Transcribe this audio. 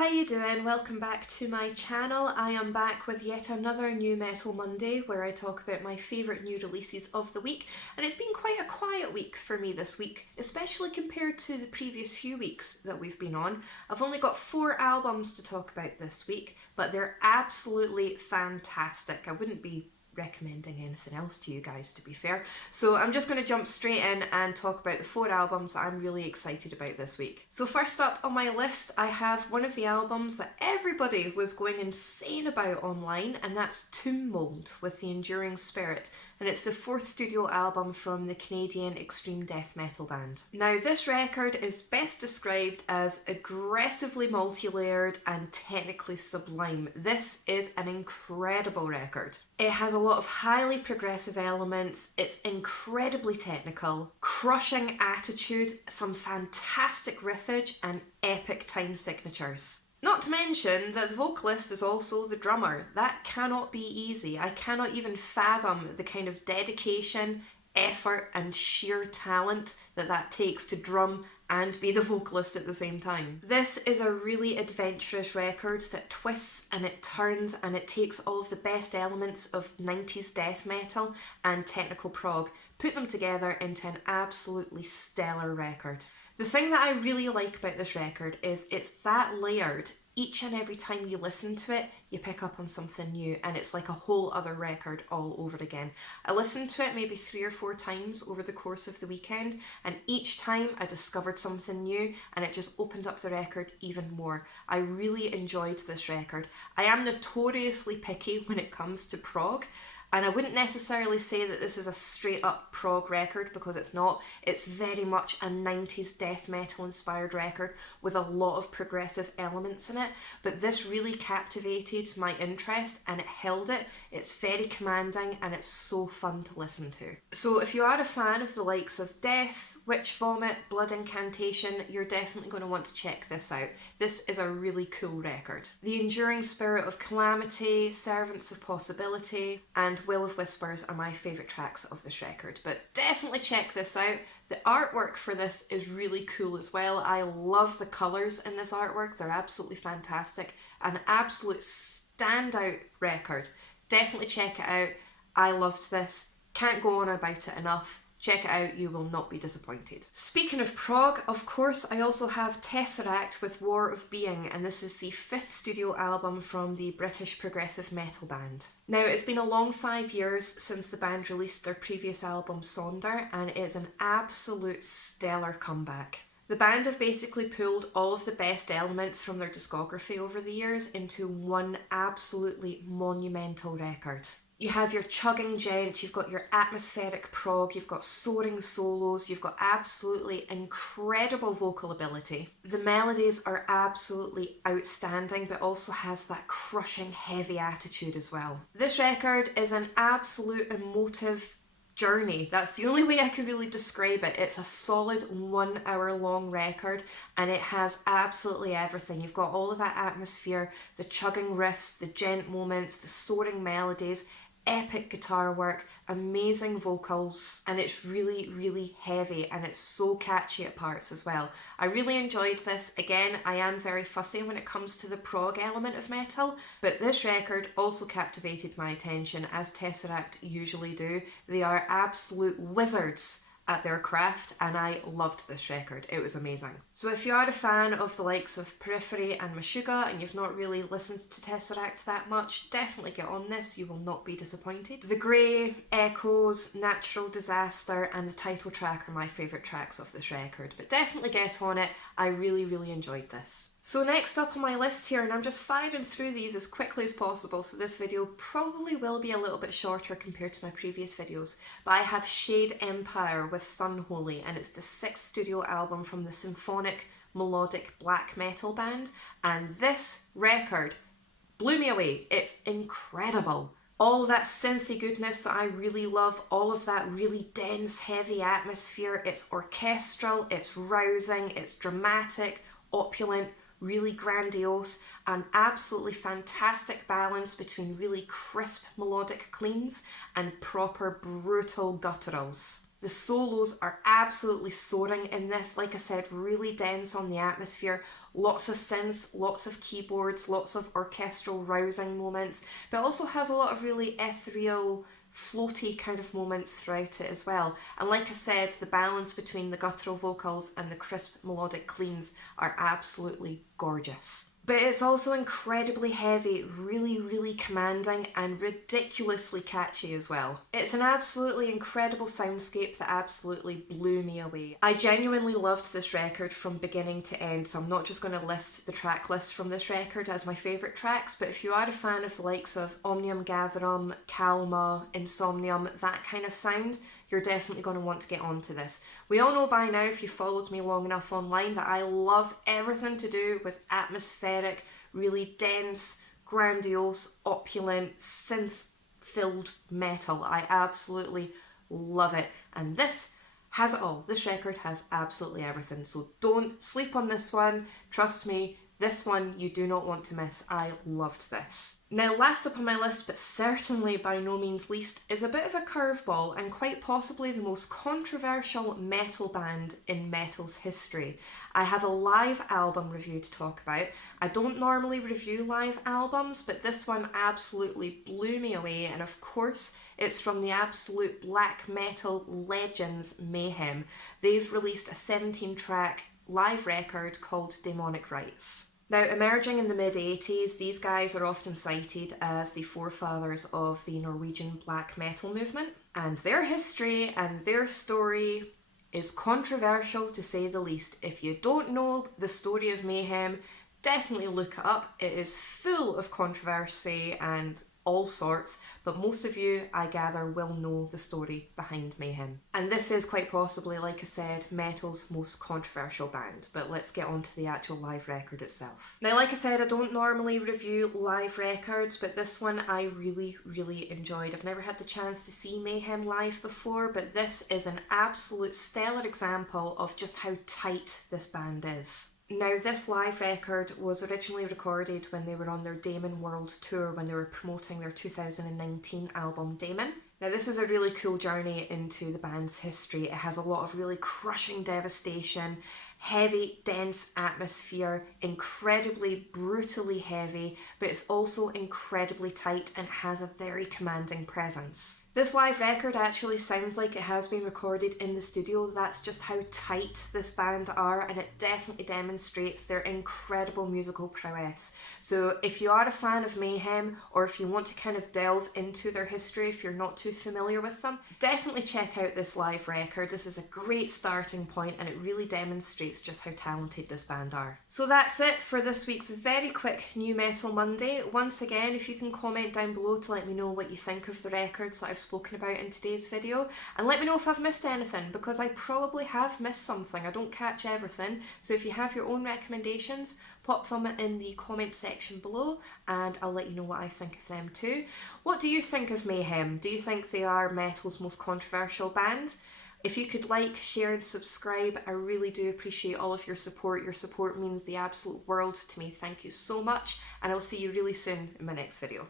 how you doing? Welcome back to my channel. I am back with yet another New Metal Monday where I talk about my favourite new releases of the week, and it's been quite a quiet week for me this week, especially compared to the previous few weeks that we've been on. I've only got 4 albums to talk about this week, but they're absolutely fantastic. I wouldn't be recommending anything else to you guys, to be fair. So I'm just going to jump straight in and talk about the 4 albums that I'm really excited about this week. So first up on my list, I have one of the albums that everybody was going insane about online, and that's Tomb Mold with The Enduring Spirit. And it's the 4th studio album from the Canadian extreme death metal band. Now, this record is best described as aggressively multi-layered and technically sublime. This is an incredible record. It has a lot of highly progressive elements, it's incredibly technical, crushing attitude, some fantastic riffage and epic time signatures. Not to mention that the vocalist is also the drummer. That cannot be easy. I cannot even fathom the kind of dedication, effort and sheer talent that takes to drum and be the vocalist at the same time. This is a really adventurous record that twists and it turns and it takes all of the best elements of 90s death metal and technical prog, put them together into an absolutely stellar record. The thing that I really like about this record is it's that layered. Each and every time you listen to it, you pick up on something new and it's like a whole other record all over again. I listened to it maybe 3 or 4 times over the course of the weekend, and each time I discovered something new and it just opened up the record even more. I really enjoyed this record. I am notoriously picky when it comes to prog, and I wouldn't necessarily say that this is a straight up prog record because it's not. It's very much a 90s death metal inspired record with a lot of progressive elements in it, but this really captivated my interest and it held it. It's very commanding and it's so fun to listen to. So if you are a fan of the likes of Death, Witch Vomit, Blood Incantation, you're definitely going to want to check this out. This is a really cool record. The Enduring Spirit of Calamity, Servants of Possibility and Will of Whispers are my favourite tracks of this record, but definitely check this out. The artwork for this is really cool as well. I love the colours in this artwork. They're absolutely fantastic. An absolute standout record. Definitely check it out. I loved this. Can't go on about it enough. Check it out, you will not be disappointed. Speaking of prog, of course, I also have TesseracT with War of Being, and this is the 5th studio album from the British progressive metal band. Now, it's been a long 5 years since the band released their previous album Sonder, and it is an absolute stellar comeback. The band have basically pulled all of the best elements from their discography over the years into one absolutely monumental record. You have your chugging gent, you've got your atmospheric prog, you've got soaring solos, you've got absolutely incredible vocal ability. The melodies are absolutely outstanding, but also has that crushing heavy attitude as well. This record is an absolute emotive journey. That's the only way I can really describe it. It's a solid 1 hour long record and it has absolutely everything. You've got all of that atmosphere, the chugging riffs, the gent moments, the soaring melodies, epic guitar work, amazing vocals, and it's really, really heavy and it's so catchy at parts as well. I really enjoyed this. Again, I am very fussy when it comes to the prog element of metal, but this record also captivated my attention, as TesseracT usually do. They are absolute wizards at their craft and I loved this record. It was amazing. So if you are a fan of the likes of Periphery and Meshuggah and you've not really listened to TesseracT that much, definitely get on this, you will not be disappointed. The Grey, Echoes, Natural Disaster and the title track are my favourite tracks of this record, but definitely get on it. I really, really enjoyed this. So next up on my list here, and I'm just firing through these as quickly as possible, so this video probably will be a little bit shorter compared to my previous videos, but I have Shade Empire with Sunholy, and it's the 6th studio album from the symphonic melodic black metal band, and this record blew me away. It's incredible. All that synthy goodness that I really love, all of that really dense, heavy atmosphere. It's orchestral, it's rousing, it's dramatic, opulent, really grandiose, an absolutely fantastic balance between really crisp melodic cleans and proper brutal gutturals. The solos are absolutely soaring in this, like I said, really dense on the atmosphere, lots of synth, lots of keyboards, lots of orchestral rousing moments, but also has a lot of really ethereal, floaty kind of moments throughout it as well. And like I said, the balance between the guttural vocals and the crisp melodic cleans are absolutely gorgeous. But it's also incredibly heavy, really commanding and ridiculously catchy as well. It's an absolutely incredible soundscape that absolutely blew me away. I genuinely loved this record from beginning to end, so I'm not just going to list the track list from this record as my favourite tracks, but if you are a fan of the likes of Omnium Gatherum, Calma, Insomnium, that kind of sound, you're definitely going to want to get onto this. We all know by now, if you followed me long enough online, that I love everything to do with atmospheric, really dense, grandiose, opulent, synth-filled metal. I absolutely love it. And this has it all. This record has absolutely everything. So don't sleep on this one. Trust me, this one you do not want to miss. I loved this. Now, last up on my list, but certainly by no means least, is a bit of a curveball and quite possibly the most controversial metal band in metal's history. I have a live album review to talk about. I don't normally review live albums, but this one absolutely blew me away, and of course, it's from the absolute black metal legends Mayhem. They've released a 17-track live record called Daemonic Rites. Now, emerging in the mid-80s, these guys are often cited as the forefathers of the Norwegian black metal movement, and their history and their story is controversial to say the least. If you don't know the story of Mayhem, definitely look it up. It is full of controversy and all sorts, but most of you, I gather, will know the story behind Mayhem. And this is quite possibly, like I said, metal's most controversial band, but let's get on to the actual live record itself. Now, like I said, I don't normally review live records, but this one I really enjoyed. I've never had the chance to see Mayhem live before, but this is an absolute stellar example of just how tight this band is. Now, this live record was originally recorded when they were on their Damon World Tour, when they were promoting their 2019 album Damon. Now, this is a really cool journey into the band's history. It has a lot of really crushing devastation, heavy, dense atmosphere, incredibly brutally heavy, but it's also incredibly tight and it has a very commanding presence. This live record actually sounds like it has been recorded in the studio. That's just how tight this band are, and it definitely demonstrates their incredible musical prowess. So if you are a fan of Mayhem, or if you want to kind of delve into their history if you're not too familiar with them, definitely check out this live record. This is a great starting point and it really demonstrates just how talented this band are. So that's it for this week's very quick New Metal Monday. Once again, if you can comment down below to let me know what you think of the records that I've spoken about in today's video, and let me know if I've missed anything, because I probably have missed something. I don't catch everything, so if you have your own recommendations, pop them in the comment section below and I'll let you know what I think of them too. What do you think of Mayhem? Do you think they are metal's most controversial band? If you could like, share and subscribe, I really do appreciate all of your support. Your support means the absolute world to me. Thank you so much, and I'll see you really soon in my next video.